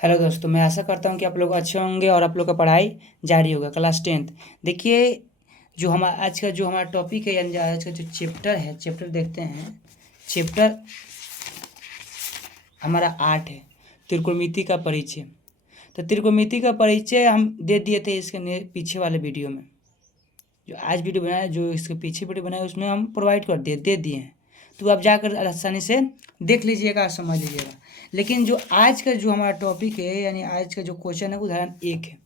Hello दोस्तों, मैं आशा करता हूँ कि आप लोग अच्छे होंगे और आप लोग का पढ़ाई जारी होगा। Class 10th। देखिए, जो हम आज का जो हमारा टॉपिक है यानी आज का जो चैप्टर है, चैप्टर देखते हैं। चैप्टर हमारा 8 है, त्रिकोणमिति का परिचय। तो त्रिकोणमिति का परिचय हम दे दिए थे इसके पीछे वाले वीडियो में। जो आज वीडियो बनाया, जो इसके पीछे वीडियो बनाया, उसमें हम प्रोवाइड कर दे दिए हैं। तो आप जाकर आसानी से देख लीजिएगा, समझ लीजिएगा। लेकिन जो आज का जो हमारा टॉपिक है यानी आज का जो क्वेश्चन है, उदाहरण 1 है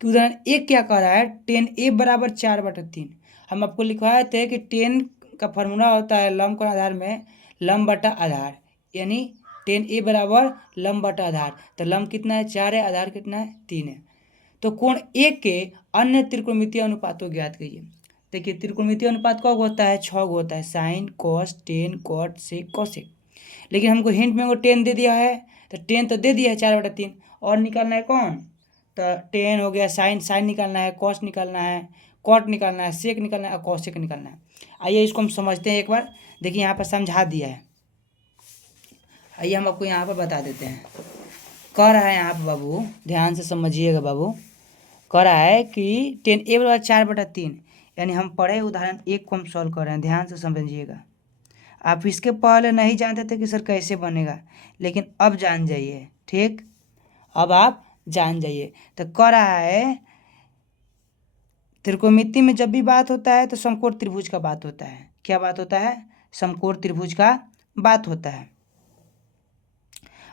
कि उदाहरण 1 क्या कह रहा है, 10a बराबर 4/3। हम आपको लिखवाए थे कि 10 का फार्मूला होता है लंब कोण आधार में लंब बटा आधार, यानी 10a बराबर लंब बटा आधार। तो लंब कितना है, 4 है, आधार कितना है, 3 है। तो कोण एक के अन्य त्रिकोणमितीय अनुपातों ज्ञात कीजिए। देखिए, त्रिकोणमितीय अनुपात कब होता है, 6 होता है, sine cos tan cot sec cosec. लेकिन हमको हिंट में वो 10 दे दिया है, तो 10 तो दे दिया है 4/3, और निकालना है कौन, तो 10 हो गया, साइन साइन निकालना है, कॉस निकालना है, कॉट निकालना है, सेक निकालना है और कॉसेक निकालना है। आइए इसको हम समझते हैं एक बार। देखिए यहाँ पर समझा दिया है, आइए हम आपको यहाँ पर बता देते हैं। कह रहा है यहाँ पर, बाबू ध्यान से समझिएगा बाबू। कह रहा है कि 10a बराबर 4/3, यानी हम पढ़े उदाहरण 1 को हम सॉल्व कर रहे हैं। ध्यान से समझिएगा। आप इसके पहले नहीं जानते थे कि सर कैसे बनेगा, लेकिन अब जान जाइए। ठीक, अब आप जान जाइए। तो कह रहा है त्रिकोणमिति में जब भी बात होता है तो समकोण त्रिभुज का बात होता है। क्या बात होता है, समकोण त्रिभुज का बात होता है।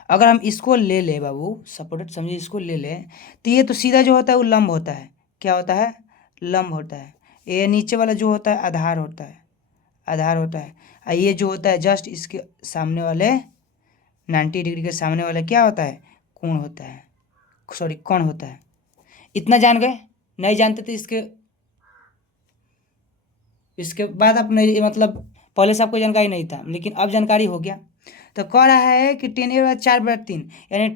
अगर हम इसको ले ले बाबू, सपोर्टेड समझिए, इसको ले ले, तो ये तो सीधा जो होता है वो लंब होता है। क्या होता है, लंब होता है। ये नीचे वाला जो होता है आधार होता है, आधार होता है। और ये जो होता है जस्ट इसके सामने वाले 90 डिग्री के सामने वाला क्या होता है, कोण होता है, सॉरी कोण होता है। इतना जान गए, नहीं जानते थे इसके इसके बाद आप नहीं, मतलब पहले से आपको जानकारी नहीं था, लेकिन अब जानकारी हो गया। तो कह रहा है कि 10a बराबर 4/3, यानी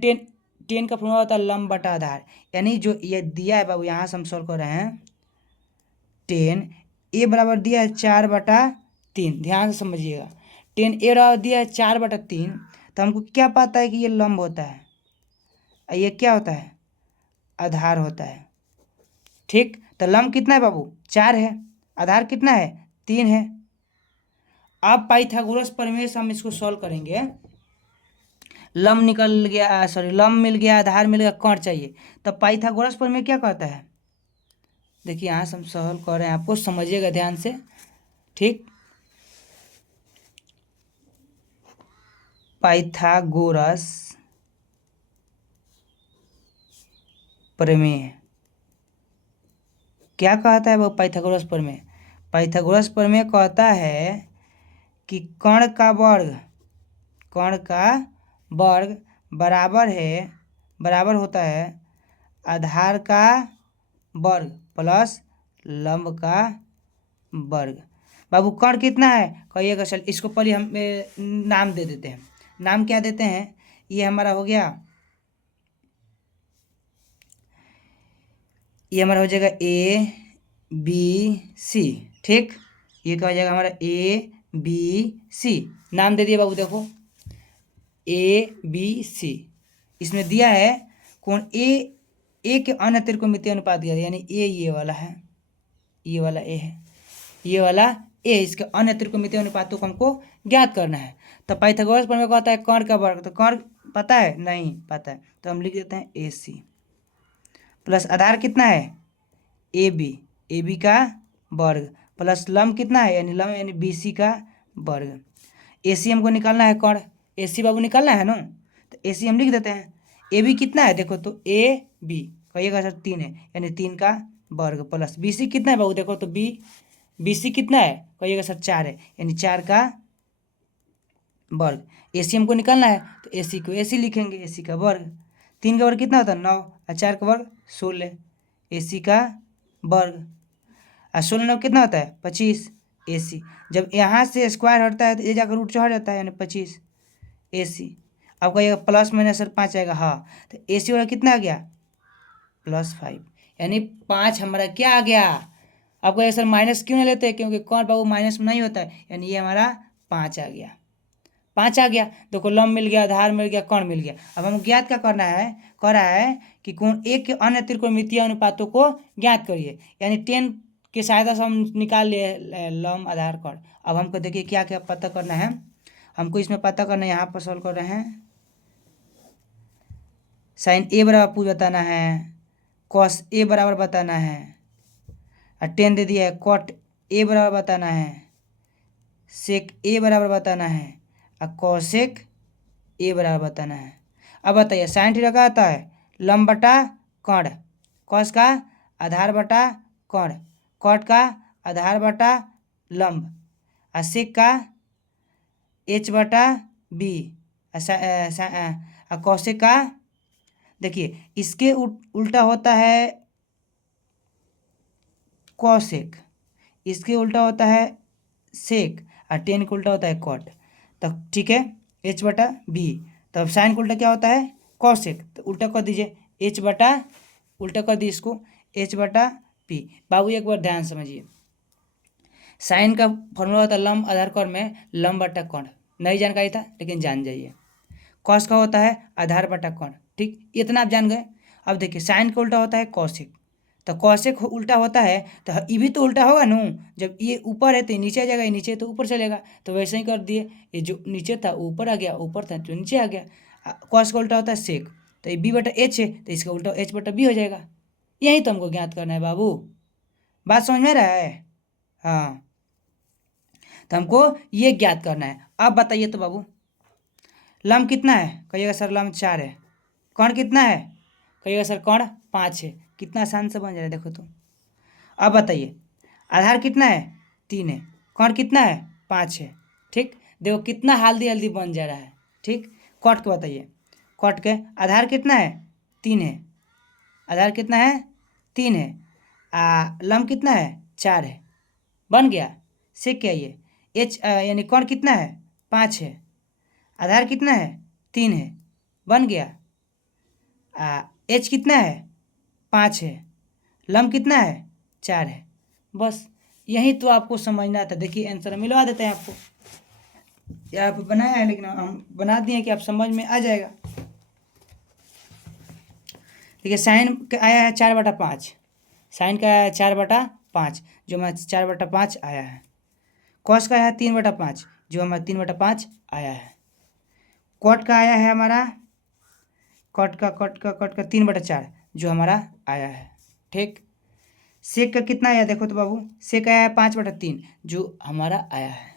10 का फॉर्मूला होता है लंब बटा आधार। यानी जो ये दिया है बाबू, यहाँ से हम सॉल्व कर रहे हैं। 10a बराबर दिया है 4/3, ध्यान से समझिएगा। 10a बराबर दिया है 4/3, तो हमको क्या पता है कि ये लंब होता है और ये क्या होता है, आधार होता है। ठीक, तो लंब कितना है बाबू, 4 है, आधार कितना है, 3 है। अब पाइथागोरस प्रमेय से हम इसको सॉल्व करेंगे। लंब निकल गया, सॉरी लंब मिल गया, आधार मिल गया, कोण चाहिए। तो पाइथागोरस प्रमेय क्या कहता है, देखिए यहाँ से हम सॉल्व कर रहे हैं, आपको समझिएगा ध्यान से। ठीक, पाइथागोरस प्रमेय क्या कहता है वो, पाइथागोरस प्रमेय, पाइथागोरस प्रमेय कहता है कि कण का वर्ग, कण का वर्ग बराबर है, बराबर होता है आधार का वर्ग प्लस लंब का वर्ग। बाबू कण कितना है, कहिएगा। चल इसको पहले हम नाम दे देते हैं। नाम क्या देते हैं, ये हमारा हो गया, ये हमारा हो जाएगा ABC। ठीक, ये क्या हो जाएगा हमारा ABC, नाम दे दिए बाबू। देखो ABC, इसमें दिया है कोण ए के अन्य त्रिकोणमितीय अनुपात दिया है, यानी ए ये वाला है, ये वाला ए है, ये वाला ए, इसके अन्य त्रिकोणमितीय अनुपातों को हमको ज्ञात करना है। तो पाइथागोरस प्रमेय कहता है कण का वर्ग, तो कण पता है, नहीं पता है, तो हम लिख देते हैं AC प्लस आधार कितना है AB का वर्ग प्लस लंब कितना है, यानी लंब यानी BC का वर्ग। AC हमको निकालना है, कण AC बाबू निकालना है ना, तो AC हम लिख देते हैं। AB कितना है, देखो तो AB कहिएगा सर 3 है, यानी 3 का वर्ग प्लस BC कितना है बाबू, देखो तो BC कितना है, कहिएगा सर 4 है, यानी 4 का वर्ग। AC हमको निकालना है, तो AC को AC लिखेंगे, AC का वर्ग। 3 का वर्ग कितना होता है, 9, और 4 का वर्ग 16, AC का वर्ग। और 16 9 कितना होता है, 25, AC। जब यहाँ से स्क्वायर हटता है तो ये जाकर रूट चढ़ जाता है, यानी 25 AC। अब कहिएगा प्लस माइनस सर 5 आएगा, हाँ, तो AC वाला कितना आ गया, +5, यानी 5 हमारा क्या आ गया। आपको सर माइनस क्यों नहीं लेते, क्योंकि कौन बाबू माइनस में नहीं होता है, यानी ये हमारा 5 आ गया। 5 आ गया। देखो लंब मिल गया, आधार मिल गया, कोण मिल गया। अब हम ज्ञात क्या करना है, कह रहा है कि कोण एक के अन्य त्रिकोणमितीय अनुपातों को ज्ञात करिए, यानी 10 की सहायता से हम निकाल लिए लंब, आधार, कोण। अब हमको देखिए क्या क्या पता करना है, हमको इसमें पता करना है। यहाँ पर सॉल्व कर रहे हैं, साइन ए बराबर बताना है, कॉस ए बराबर बताना है, और 10 दे दिया है, कॉट ए बराबर बताना है, सेक ए बराबर बताना है, और कॉसेक ए बराबर बताना है। अब बताइए साइन थीटा का आता है लंब बटा कोण, कॉस का आधार बटा कोण, कॉट का आधार बटा लंब, और सेक का एच बटा बी, और कॉसेक का देखिए इसके उल्टा होता है कॉसेक, इसके उल्टा होता है सेक, और 10 का उल्टा होता है कॉट। तब ठीक है, एच बटा बी। तब साइन का उल्टा क्या होता है कॉसेक, तो उल्टा कर दीजिए एच बटा, उल्टा कर दिए इसको एच बटा पी। बाबू एक बार ध्यान समझिए, साइन का फॉर्मूला होता है लंब आधार कोण में लंब बटा कोण, नई जानकारी था लेकिन जान जाइए। कॉस का होता है आधार बटा कोण, ठीक, इतना आप जान गए। अब देखिए साइन का उल्टा होता है कॉसेक, तो कॉसेक उल्टा होता है तो ये भी तो उल्टा होगा नू, जब ये ऊपर है तो ये नीचे आ जाएगा, ये नीचे तो ऊपर चलेगा, तो वैसे ही कर दिए, ये जो नीचे था ऊपर आ गया, ऊपर था तो नीचे आ गया। कॉस का उल्टा होता है सेक, तो ये बी बटा एच है तो इसका उल्टा एच बटा बी हो जाएगा। यही तो हमको ज्ञात करना है बाबू, बात समझ में रहा है? हाँ, तो हमको ये ज्ञात करना है। अब बताइए तो बाबू, लंब कितना है, कहिएगा सर लंब 4 है। कोण कितना है, कहिएगा सर कोण 5 है। कितना आसान से बन जा रहा है देखो तो। अब बताइए आधार कितना है 3 है, कोण कितना है 5 है, ठीक। देखो कितना हल्दी हल्दी बन जा रहा है, ठीक। कॉट के बताइए, कॉट के आधार कितना है 3 है, आधार कितना है 3 है, लंब कितना है 4 है, बन गया। सेक क्या ये एच यानी कोण कितना है 5 है, आधार कितना है 3 है, बन गया। एच कितना है 5 है, लंब कितना है 4 है। बस यही तो आपको समझना था। देखिए आंसर मिलवा देते हैं आपको, या आप बनाया है लेकिन हम बना दिए कि आप समझ में आ जाएगा। देखिए साइन का आया है 4/5, साइन का आया है 4/5, जो हमारा 4/5 आया है। कॉस का आया है 3/5, जो हमारा 3/5 आया है। कॉट का आया है हमारा, कॉट का 3/4, जो हमारा आया है, ठीक। सेक का कितना आया देखो तो बाबू, सेक आया है 5/3, जो हमारा आया है।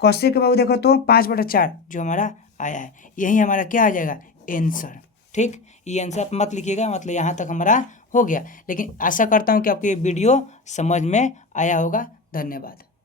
कॉसेक का बाबू देखो तो 5/4, जो हमारा आया है। यही हमारा क्या आ जाएगा आंसर, ठीक। ये आंसर मत लिखिएगा, मतलब यहाँ तक हमारा हो गया। लेकिन आशा करता हूँ कि आपको ये वीडियो समझ में आया होगा। धन्यवाद।